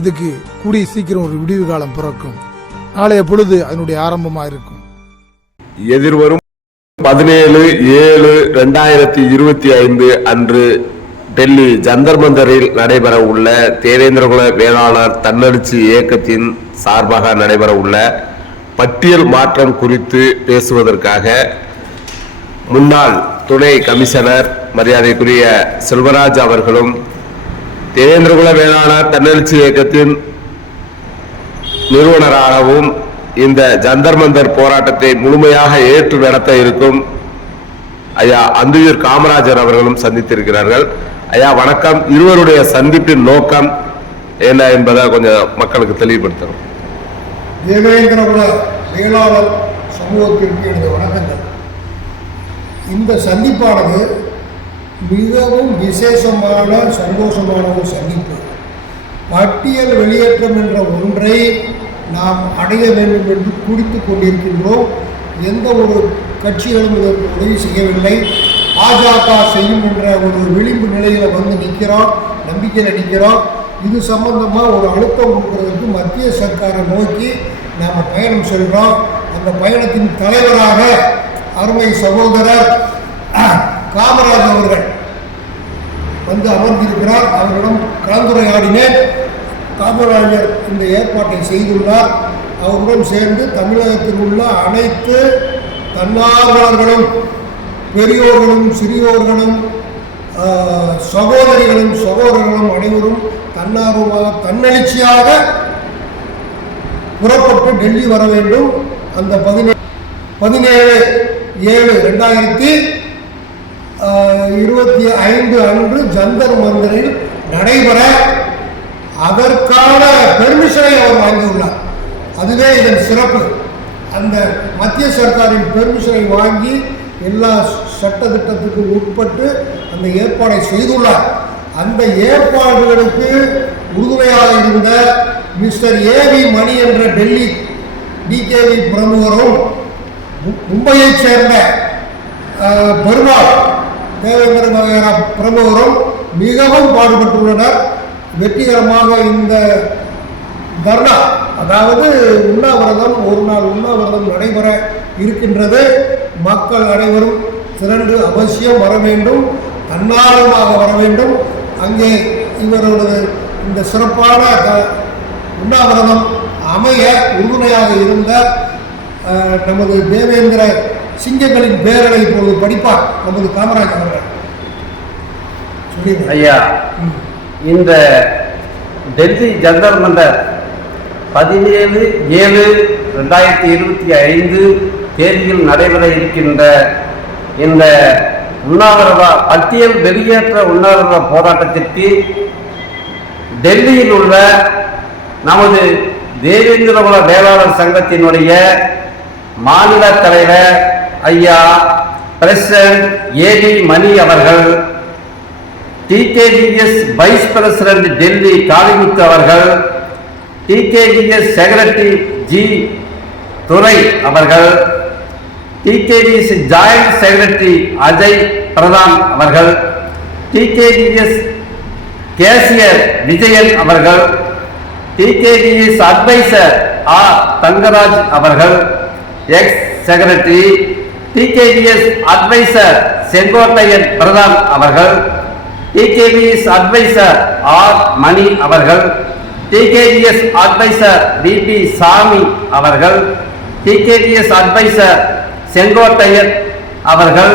இதுக்கு கூடிய சீக்கிரம் ஒரு விடிவு காலம் பிறக்கும். நாளைய பொழுது அதனுடைய ஆரம்பமா இருக்கும். எதிர்வரும் 17/7/2025 அன்று டெல்லி ஜந்தர் மந்தரில் நடைபெற உள்ள தேவேந்திரகுல வேளாளர் தன்னெழுச்சி இயக்கத்தின் சார்பாக நடைபெற உள்ள பட்டியல் மாற்றம் குறித்து பேசுவதற்காக முன்னாள் துணை கமிஷனர் மரியாதைக்குரிய செல்வராஜ் அவர்களும் தேவேந்திரகுல வேளாளர் தன்னெழுச்சி இயக்கத்தின் நிறுவனராகவும் இந்த ஜந்தர் மந்தர் போராட்டத்தை முழுமையாக ஏற்று நடத்த இருக்கும் ஐயா அந்துயூர் காமராஜர் அவர்களும் சந்தித்திருக்கிறார்கள். ஐயா வணக்கம். இருவருடைய சந்திப்பின் நோக்கம் என்ன என்பதை கொஞ்சம் மக்களுக்கு தெளிவுபடுத்தணும். தேவேந்திரகுல வேளாளர் சமூகத்திற்கு எனது வணக்கங்கள். இந்த சந்திப்பானது மிகவும் விசேஷமான சந்தோஷமான ஒரு சந்திப்பு. பட்டியல் வெளியேற்றம் என்ற ஒன்றை நாம் அடைய வேண்டும் என்று துடித்துக் கொண்டிருக்கின்றோம். எந்த ஒரு கட்சிகளும் இதற்கு உதவி செய்யவில்லை. பாஜக செய்யும் என்ற ஒரு விளிம்பு நிலையில் வந்து நிற்கிறோம், நம்பிக்கையில் நிற்கிறோம். இது சம்பந்தமாக ஒரு அழுத்தம் கொடுக்கறதுக்கு மத்திய சர்க்காரை நோக்கி நாம் பயணம் செல்கிறோம். அந்த பயணத்தின் தலைவராக அருமை சகோதரர் காமராஜ் அவர்கள் வந்து அமர்ந்திருக்கிறார். அவரிடம் கலந்துரையாடினேன். காமராஜர் இந்த ஏற்பாட்டை செய்துள்ளார். அவருடன் சேர்ந்து தமிழகத்தில் உள்ள அனைத்து தன்னார்வலர்களும், பெரியோர்களும், சிறியோர்களும், சகோதரிகளும் சகோதரர்களும் அனைவரும் தன்னார்வமாக தன்னெழுச்சியாக புறப்பட்டு டெல்லி வர வேண்டும். அந்த 17/7/2025 அன்று ஜந்தர் மந்தரில் நடைபெற அதற்கான பெர்மிஷனை அவர் வாங்கியுள்ளார். அதுவே இதன் சிறப்பு. அந்த மத்திய சர்க்காரின் பெர்மிஷனை வாங்கி எல்லா சட்ட திட்டத்துக்கு உட்பட்டு அந்த ஏற்பாடை செய்துள்ளார். அந்த ஏற்பாடுகளுக்கு உறுதுணையாக இருந்த மிஸ்டர் ஏவி மணி என்ற டெல்லி டிகேவி பிரமுகரும், மும்பையைச் சேர்ந்த பெருமாள் தேவேந்திர வகைரா பிரமுகரும் மிகவும் பாடுபட்டுள்ளனர். வெற்றிகரமாக இந்த தர்ணா, அதாவது உண்ணாவிரதம், ஒரு நாள் உண்ணாவிரதம் நடைபெற இருக்கின்றது. மக்கள் அனைவரும் திரண்டு அவசியம் வர வேண்டும், தன்னார்வமாக வர வேண்டும். அங்கே இவரோட இந்த சிறப்பான உண்ணாவிரதம் அமைய உறுதுணையாக இருந்த நமது தேவேந்திர சிங்கங்களின் பேரலை இப்பொழுது படிப்பார் நமது காமராஜ் அவர்கள். ஐயா, இந்த டெல்லி ஜந்தர் மந்தர் 17/7/2025 தேதியில் நடைபெற இருக்கின்ற இந்த உண்ணாவிரத பட்டியல் வெளியேற்ற உண்ணாவிரத போராட்டத்திற்கு டெல்லியில் உள்ள நமது தேவேந்திரகுல வேளாளர் சங்கத்தினுடைய மாநில தலைவர் ஐயா பிரசிடென்ட் ஏவி மணி அவர்கள், டிகேஜிஎஸ் வைஸ் பிரசிடென்ட் டெல்லி காளிமுத்து அவர்கள், டிகேஜிஎஸ் செக்ரட்டரி ஜி துரை அவர்கள், டிகேஜிஎஸ் ஜாயிண்ட் செக்ரட்டரி அஜய் பிரதான் அவர்கள், டிகேஜிஎஸ் கேசியர் விஜயன் அவர்கள், டிகேஜிஎஸ் அட்வைசர் ஆர் தங்கராஜ் அவர்கள், ex secretary TKGS advisor Sengottaiyan Pradhan அவர்கள், டிகேஜிஎஸ் அட்வைசர் ஆர் மணி அவர்கள், டிகேஜிஎஸ் அட்வைசர் பிபி சாமி அவர்கள், டிகேஜிஎஸ் அட்வைசர் செங்கோட்டையன் அவர்கள்,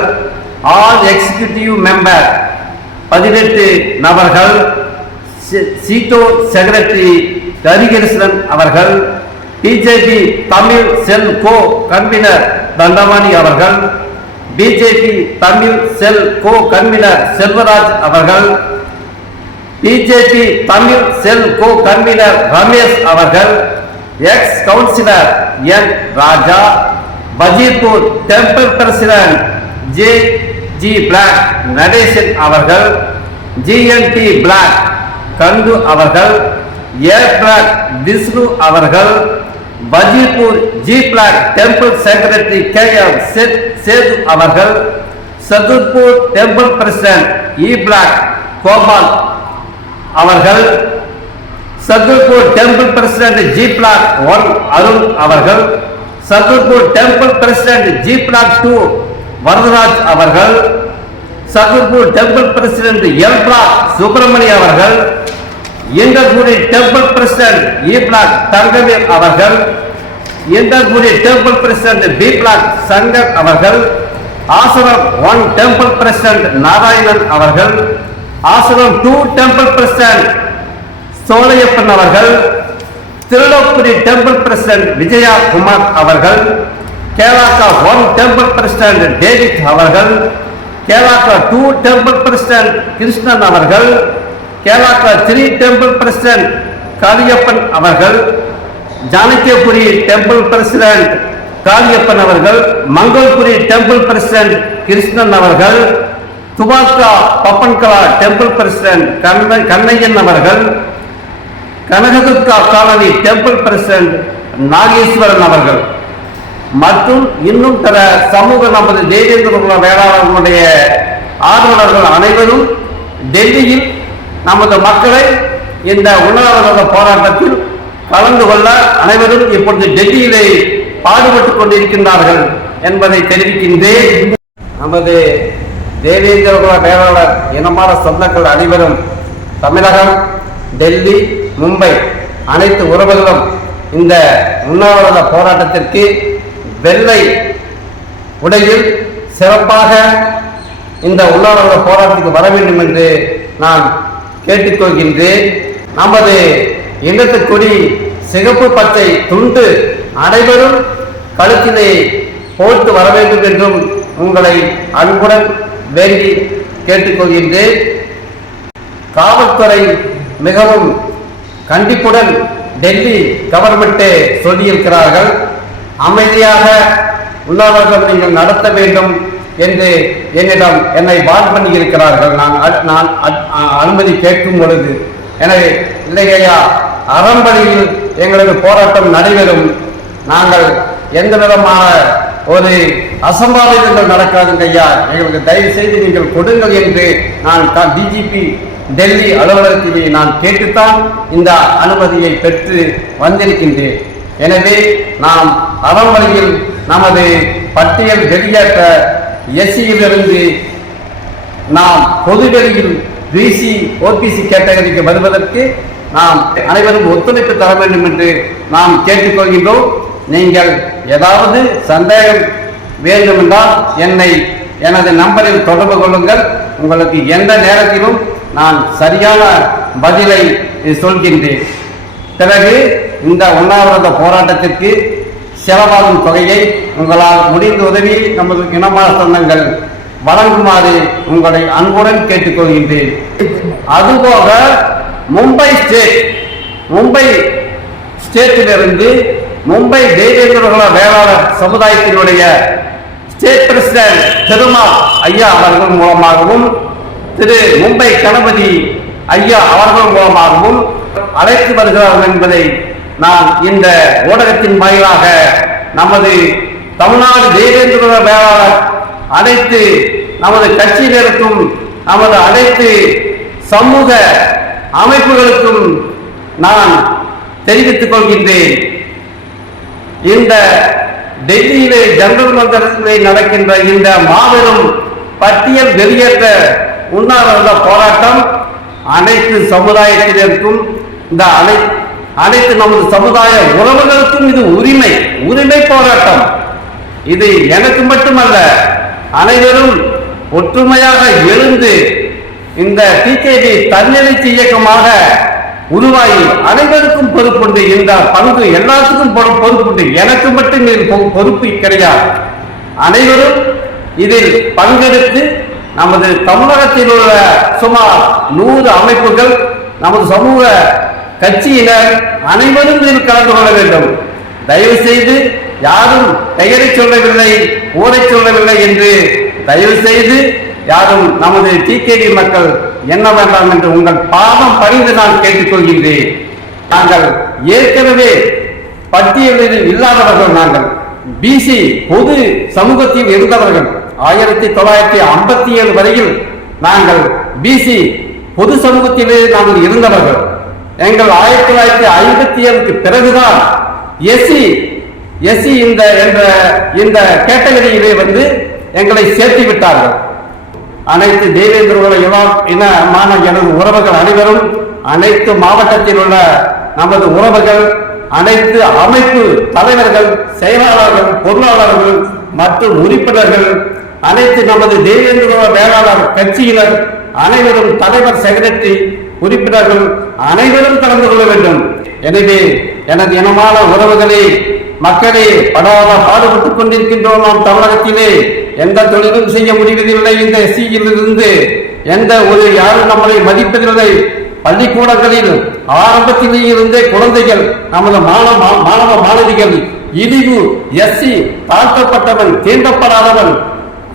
ஆல் எக்ஸிகியூட்டிவ் மெம்பர் 18 நபர்கள், சீட்டோ செக்ரட்டரி ஹரிகிருஷ்ணன் அவர்கள், BJP Tamil cell co convenor Thandavani அவர்கள், BJP Tamil cell co convenor Selvaraj அவர்கள், BJP Tamil cell co convenor Ramesh அவர்கள், ex councillor N Raja, Bajirpur temple president J G block Natesan அவர்கள், ஜிஎன்டி பிளாக் கந்து அவர்கள், ஏ பிளாக் விஷ்ணு அவர்கள், Bajirpur G block temple secretary K M Sethu அவர்கள், Chhatarpur temple president E block Gopal அவர்கள், Chhatarpur temple president G block 1 Arun அவர்கள், Chhatarpur temple president G block 2 Varadaraj அவர்கள், Chhatarpur temple president L block Subramani அவர்கள், Inderpuri temple president E block Thangavel அவர்கள், Inderpuri temple president B block Shankar அவர்கள், Ashram 1 temple president Narayanan அவர்கள், ashram 2 temple president Cholaiyappan அவர்கள், திருலோப்புரி temple president Vijaya Kumar அவர்கள், கேலாக்கா 1 டெம்பிள் பிரசிடென்ட் டேவிட் அவர்கள், கேலாக்கா 2 டெம்பிள் பிரசிடென்ட் கிருஷ்ணன் அவர்கள், கேலாக்கா 3 டெம்பிள் பிரசிடென்ட் காளியப்பன் அவர்கள், ஜானகியபுரி டெம்பிள் பிரசிடென்ட் காளியப்பன் அவர்கள், மங்கள்புரி டெம்பிள் பிரசிடென்ட் கிருஷ்ணன் அவர்கள், துபாக்கா பப்பன்கலா டெம்பிள் பிரசிடென்ட் கண்ணையன் அவர்கள், Kanakadurga colony temple president Nageswaran அவர்கள் மற்றும் இன்னும் பிற சமூக நமது தேவேந்திர குல வேளாளர்களுடைய ஆதரவாளர்கள் அனைவரும் டெல்லியில் நமது மக்களை இந்த உண்ணாவிரத போராட்டத்தில் கலந்து கொள்ள அனைவரும் இப்பொழுது டெல்லியிலே பாடுபட்டுக் கொண்டிருக்கின்றார்கள் என்பதை தெரிவிக்கின்றேன். நமது தேவேந்திர குல வேளாளர் இனமான சொந்தங்கள் அனைவரும் தமிழகம், டெல்லி, மும்பை அனைத்து உறவுகளும் இந்த உண்ணாவிரத போராட்டத்திற்கு வெள்ளை உடையில் சிறப்பாக இந்த உண்ணாவிரத போராட்டத்துக்கு வர வேண்டும் என்று நான் கேட்டுக்கொள்கின்றேன். நமது இனத்து கொடி சிகப்பு பச்சை துண்டு அனைவரும் கழுத்திலே போட்டு வர வேண்டும் என்றும் உங்களை அன்புடன் வேண்டி கேட்டுக்கொள்கின்றேன். காவல்துறை மிகவும் கண்டிப்புடன் டெல்லி கவர்மெண்ட் சொல்லியிருக்கிறார்கள். அமைதியாக உண்ணாவிரதம் நீங்கள் நடத்த வேண்டும் என்று என்னை வார்ன் பண்ணி இருக்கிறார்கள். நான் அனுமதி கேட்கும் பொழுது எனவே இல்லையா அறம்படியில் எங்களது போராட்டம் நடைபெறும். நாங்கள் எந்த விதமான ஒரு அசம்பாவிதங்கள் நடக்காதுங்க ஐயா, எங்களுக்கு தயவு செய்து நீங்கள் கொடுங்கள் என்று நான் டிஜிபி டெல்லி அலுவலகத்திலே நான் கேட்டுத்தான் இந்த அனுமதியை பெற்று வந்திருக்கின்றேன். எனவே நாம் அறவழியில் நமது பட்டியல் வெளியேற்ற எஸ்சியிலிருந்து நாம் பொதுவெளியில் பிசி ஓபிசி கேட்டகரிக்கு வருவதற்கு நாம் அனைவரும் ஒத்துழைப்பு தர வேண்டும் என்று நாம் கேட்டுக்கொள்கின்றோம். நீங்கள் ஏதாவது சந்தேகம் வேண்டுமென்றால் எனது நம்பரில் தொடர்பு கொள்ளுங்கள். உங்களுக்கு எந்த நேரத்திலும் நான் சரியான பதிலை சொல்கின்றேன். பிறகு இந்த உண்ணாவிரத போராட்டத்திற்கு செலவாகும் தொகையை உங்களால் முடிந்த உதவி நமது இனமான சொந்தங்கள் வழங்குமாறு உங்களை அன்புடன் கேட்டுக்கொள்கின்றேன். அதுபோக மும்பை ஸ்டேட்டிலிருந்து மும்பை தேவேந்திர குல வேளாளர் சமுதாயத்தினுடைய ஸ்டேட் பிரசிடென்ட் திருமால் ஐயா அவர்கள் மூலமாகவும் திரு மும்பை கணபதி ஐயா அவர்கள் மூலமாகவும் அழைத்து வருகிறார்கள் என்பதை நான் இந்த ஊடகத்தின் வாயிலாக நமது தமிழ்நாடு தேவேந்திர குல வேளாளர் அனைத்து நமது கட்சியினருக்கும் நமது அனைத்து சமூக அமைப்புகளுக்கும் நான் தெரிவித்துக் கொள்கின்றேன். இந்த டெல்லியிலே ஜனரல் மன்றத்தில் நடக்கின்ற இந்த மாபெரும் பட்டியல் வெளியேற்ற உண்ணாவிரத போராட்டம் அனைத்து சமுதாயத்தினருக்கும் இந்த அனைத்து நமது சமுதாய உறவுகளுக்கும் இது உரிமை போராட்டம். இது எனக்கு மட்டுமல்ல, அனைவரும் ஒற்றுமையாக எழுந்து இந்த டிகேபி தன்னெழுச்சி இயக்கமாக உருவாகி அனைவருக்கும் பொறுப்புண்டு. இந்த பங்கு எல்லாத்துக்கும் பொறுப்புண்டு, எனக்கு மட்டும் பொறுப்பு கிடையாது. அனைவரும் இதில் பங்கெடுத்து நமது தமிழகத்தில் உள்ள சுமார் 100 அமைப்புகள், நமது சமூக கட்சியினர் அனைவரும் இதில் கலந்து கொள்ள வேண்டும். தயவு செய்து யாரும் பெயரை சொல்லவில்லை, ஊரை சொல்லவில்லை என்று தயவு செய்து யாரும் நமது டிகேடி மக்கள் என்ன வேண்டாம் என்று உங்கள் பாதம் பணிந்து நான் கேட்டுக்கொள்கின்றேன். நாங்கள் ஏற்கனவே பட்டியலில் இல்லாதவர்கள், நாங்கள் பிசி பொது சமூகத்தில் இருந்தவர்கள். 1957 வரையில் நாங்கள் பிசி பொது சமூகத்திலே நாங்கள் இருந்தவர்கள். எங்கள் 1957 பிறகுதான் எஸ்சி இந்த கேட்டகரியிலே வந்து எங்களை சேர்த்து விட்டார்கள். அனைத்து தேவேந்திர இனமான எனது உறவுகள் அனைவரும், அனைத்து மாவட்டத்தில் உள்ள நமது உறவுகள், அனைத்து அமைப்பு தலைவர்கள், செயலாளர்கள், பொருளாளர்கள் மற்றும் உறுப்பினர்கள், அனைத்து நமது தேவேந்திர வேளாளர் கட்சியினர் அனைவரும், தலைவர், செக்ரட்டரி, உறுப்பினர்கள் அனைவரும் கலந்து கொள்ள வேண்டும். எனவே எனது இனமான உறவுகளே, மக்களே, படாத பாடுபட்டுக் கொண்டிருக்கின்றோம். நாம் தமிழகத்திலே எந்த தொழிலும் செய்ய முடிவதில்லை. இந்த எஸ்சியிலிருந்து எந்த ஒரு யாரும் நம்மளை மதிப்பதில்லை. பள்ளிக்கூடங்களில் ஆரம்பத்திலேயே இருந்தே குழந்தைகள், நமது மாணவ மாணவிகள் இழிவு, எஸ்சி, தாழ்த்தப்பட்டவன், தீண்டப்படாதவன்,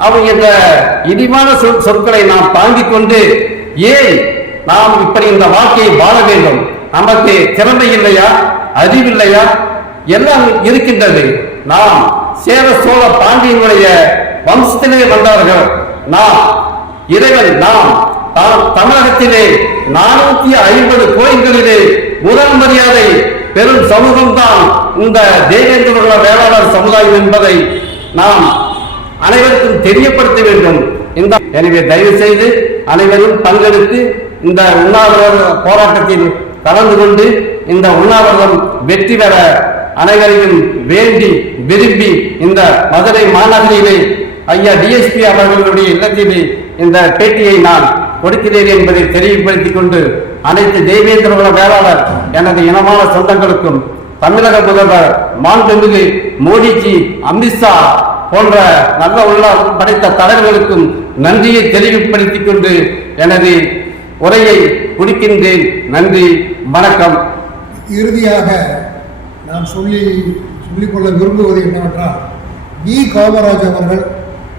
அவன் என்ற இழிவான சொற்களை நாம் தாங்கிக் கொண்டு ஏன் நாம் இப்படி இந்த வாழ்க்கையை வாழ வேண்டும்? நமக்கு திறமை இல்லையா? அறிவில்லையா? எல்லாம் இருக்கின்றது. நாம் சேர சோழ பாண்டியனுடைய வம்சத்திலே வந்தவர்கள். நாம் இறைவன், நாம் தமிழகத்திலே 450 கோயில்களிலே முதல் மரியாதை பெரும் சமூகம்தான் இந்த தேவேந்திர வேளாளர் சமுதாயம் என்பதை நாம் அனைவருக்கும் தெரியப்படுத்த வேண்டும். எனவே தயவு செய்து அனைவரும் பங்கெடுத்து இந்த உண்ணாவிரத போராட்டத்தில் கலந்து கொண்டு இந்த உண்ணாவிரதம் வெற்றி பெற அனைவரையும் வேண்டி விரும்பி இந்த மதுரை மாநகரிலே ஐயா டிஎஸ்பி அவர்களுடைய இல்லத்திலே இந்த பேட்டியை நான் கொடுக்கிறேன் என்பதை தெளிவுபடுத்திக் கொண்டு அனைத்து தேவேந்திர வேளாளர் எனது இனமான சொந்தங்களுக்கும், தமிழக முதல்வர் மாண்புமிகு மோடிஜி, அமித்ஷா போன்ற நல்ல உள்ளம் படைத்த தலைவர்களுக்கும் நன்றியை தெளிவுபடுத்திக் கொண்டு எனது உரையை முடிக்கின்றேன். நன்றி, வணக்கம். இறுதியாக நான் சொல்லிக்கொள்ள விரும்புவது என்னவென்றால், வி. காமராஜ் அவர்கள்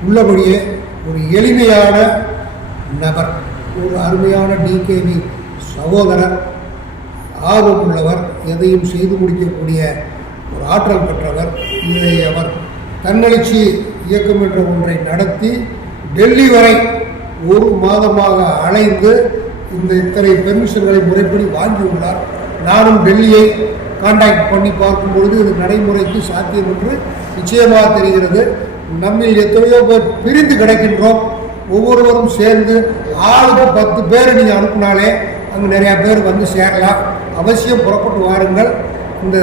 உள்ளபடியே ஒரு எளிமையான நபர், ஒரு அருமையான டிகேவி சகோதரர், ஆர்வம் உள்ளவர், எதையும் செய்து முடிக்கக்கூடிய ஒரு ஆற்றல் பெற்றவர். இதை அவர் தன்னெழுச்சி இயக்கம் என்ற ஒன்றை நடத்தி டெல்லி வரை ஒரு மாதமாக அலைந்து இந்த இத்தனை பெர்மிஷன்களை முறைப்படி வாங்கியுள்ளார். நானும் டெல்லியை கான்டாக்ட் பண்ணி பார்க்கும் பொழுது இது நடைமுறைக்கு சாத்தியம் என்று நிச்சயமாக தெரிகிறது. நம்மில் எத்தனையோ பேர் பிரிந்து கிடக்கின்றோம். ஒவ்வொருவரும் சேர்ந்து ஆளுக்கு 10 பேர் நீங்கள் அனுப்பினாலே அங்கே நிறையா பேர் வந்து சேரலாம். அவசியம் புறப்பட்டு வாருங்கள். இந்த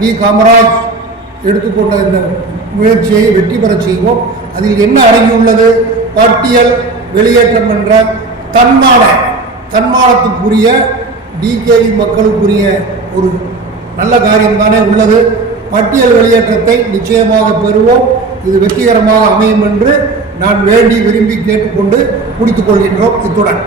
வி. காமராஜ் எடுத்துக்கொண்ட இந்த முயற்சியை வெற்றி பெற செய்வோம். அதில் என்ன அடங்கியுள்ளது? பட்டியல் வெளியேற்றம் என்ற தன்மானத்துக்குரிய டிகேவி மக்களுக்குரிய ஒரு நல்ல காரியம்தானே உள்ளது. பட்டியல் வெளியேற்றத்தை நிச்சயமாக பெறுவோம். இது வெற்றிகரமாக அமையும் என்று நான் வேண்டி விரும்பி கேட்டுக்கொண்டு முடித்துக் கொள்கின்றோம். இத்துடன்